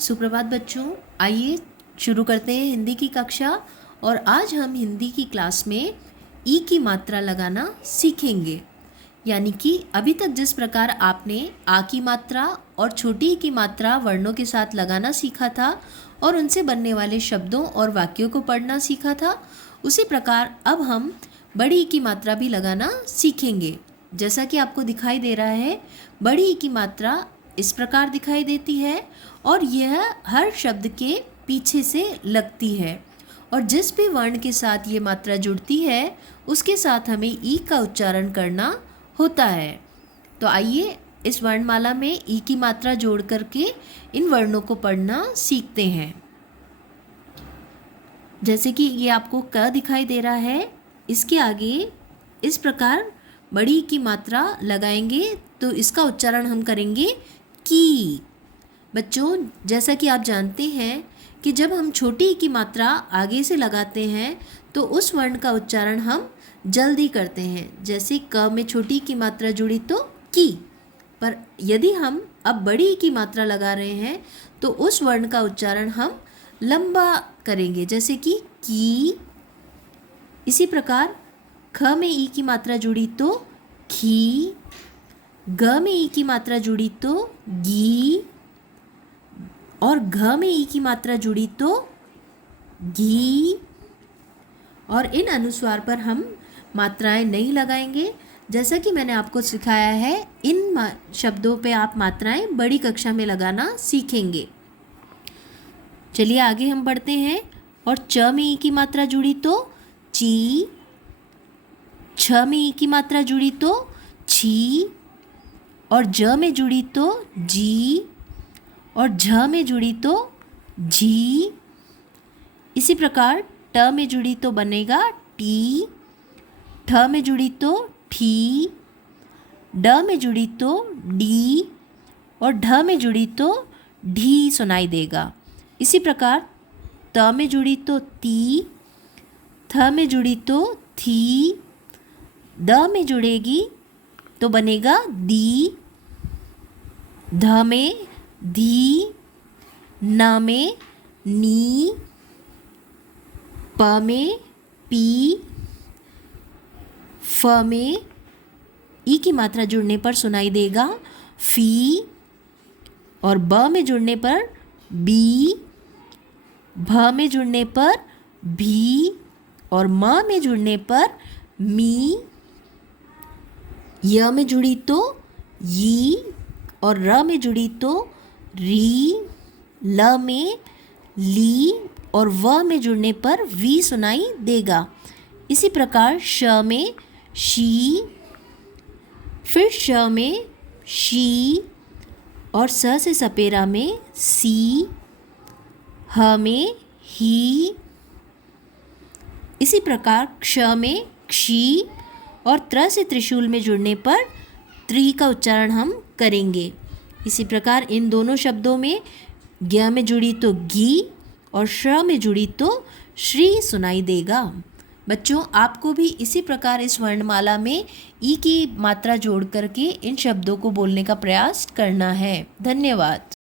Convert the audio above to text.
सुप्रभात बच्चों, आइए शुरू करते हैं हिंदी की कक्षा। और आज हम हिंदी की क्लास में ई की मात्रा लगाना सीखेंगे। यानी कि अभी तक जिस प्रकार आपने आ की मात्रा और छोटी ई की मात्रा वर्णों के साथ लगाना सीखा था और उनसे बनने वाले शब्दों और वाक्यों को पढ़ना सीखा था, उसी प्रकार अब हम बड़ी ई की मात्रा भी लगाना सीखेंगे। जैसा कि आपको दिखाई दे रहा है, बड़ी ई की मात्रा इस प्रकार दिखाई देती है और यह हर शब्द के पीछे से लगती है, और जिस भी वर्ण के साथ ये मात्रा जुड़ती है उसके साथ हमें ई का उच्चारण करना होता है। तो आइए इस वर्णमाला में ई की मात्रा जोड़ करके इन वर्णों को पढ़ना सीखते हैं। जैसे कि ये आपको क दिखाई दे रहा है, इसके आगे इस प्रकार बड़ी ई की मात्रा लगाएंगे तो इसका उच्चारण हम करेंगे की। बच्चों, जैसा कि आप जानते हैं कि जब हम छोटी ई की मात्रा आगे से लगाते हैं तो उस वर्ण का उच्चारण हम जल्दी करते हैं। जैसे क में छोटी ई की मात्रा जुड़ी तो की, पर यदि हम अब बड़ी ई की मात्रा लगा रहे हैं तो उस वर्ण का उच्चारण हम लंबा करेंगे, जैसे कि की। इसी प्रकार ख में ई की मात्रा जुड़ी तो खी, ग में ई की मात्रा जुड़ी तो गी, और घ में ई की मात्रा जुड़ी तो घी। और इन अनुस्वार पर हम मात्राएं नहीं लगाएंगे। जैसा कि मैंने आपको सिखाया है, इन शब्दों पे आप मात्राएं बड़ी कक्षा में लगाना सीखेंगे। चलिए आगे हम बढ़ते हैं। और च में ई की मात्रा जुड़ी तो ची, छ में ई की मात्रा जुड़ी तो छी, और ज में जुड़ी तो जी, और झ में जुड़ी तो झी। इसी प्रकार ट में जुड़ी तो बनेगा टी, ठ में जुड़ी तो ठी, ड में जुड़ी तो डी, और ढ में जुड़ी तो ढी सुनाई देगा। इसी प्रकार त में जुड़ी तो ती, थ में जुड़ी तो थी, द में जुड़ेगी तो बनेगा दी, ध में धी, न में नी, प में पी, फ में ई की मात्रा जुड़ने पर सुनाई देगा फी, और ब में जुड़ने पर बी, भ में जुड़ने पर भी, और म में जुड़ने पर मी, य में जुड़ी तो यी, और र में जुड़ी तो री, ल में ली, और व में जुड़ने पर वी सुनाई देगा। इसी प्रकार श में शी, फिर श में शी, और स से सपेरा में सी, ह में ही। इसी प्रकार क्ष में क्षी, और त्र से त्रिशूल में जुड़ने पर त्रि का उच्चारण हम करेंगे। इसी प्रकार इन दोनों शब्दों में ज्ञ में जुड़ी तो गी और श्र में जुड़ी तो श्री सुनाई देगा। बच्चों, आपको भी इसी प्रकार इस वर्णमाला में ई की मात्रा जोड़ करके इन शब्दों को बोलने का प्रयास करना है। धन्यवाद।